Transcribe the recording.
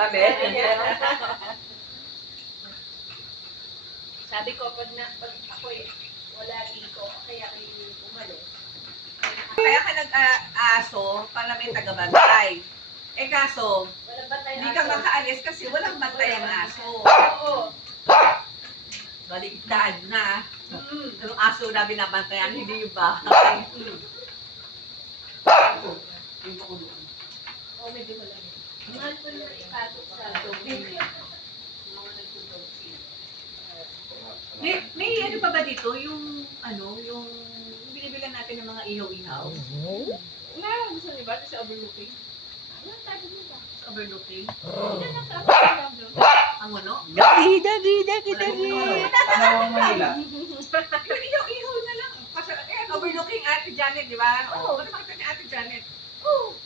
Sabi? Sabi ko, pag ako wala dito, kaya kayo umalis. Kaya ka nag-aso para may tagabantay. Eh kaso, Walang batay hindi ka makaalis kasi walang bantay ang aso. Oo. Baligtad na. Yung aso na binabantayan, hindi yung bahay. Oo, medyo wala yun. Mahal po yung ipasok sa domain. Mga nagtutulog. May ano pa ba dito? Yung binibilan natin ng mga ihaw-ihaw? Wala, gusto niyo ba? Sa overlooking? Wala, tayo nila. Overlooking? Hindi na sa lang doon. Ang ano? Dagi. Panawang Manila. Yung ihaw-ihaw na lang. Kasi, overlooking Ate Janet, di ba? Oo. Ano makita ni Ate Janet? Oo.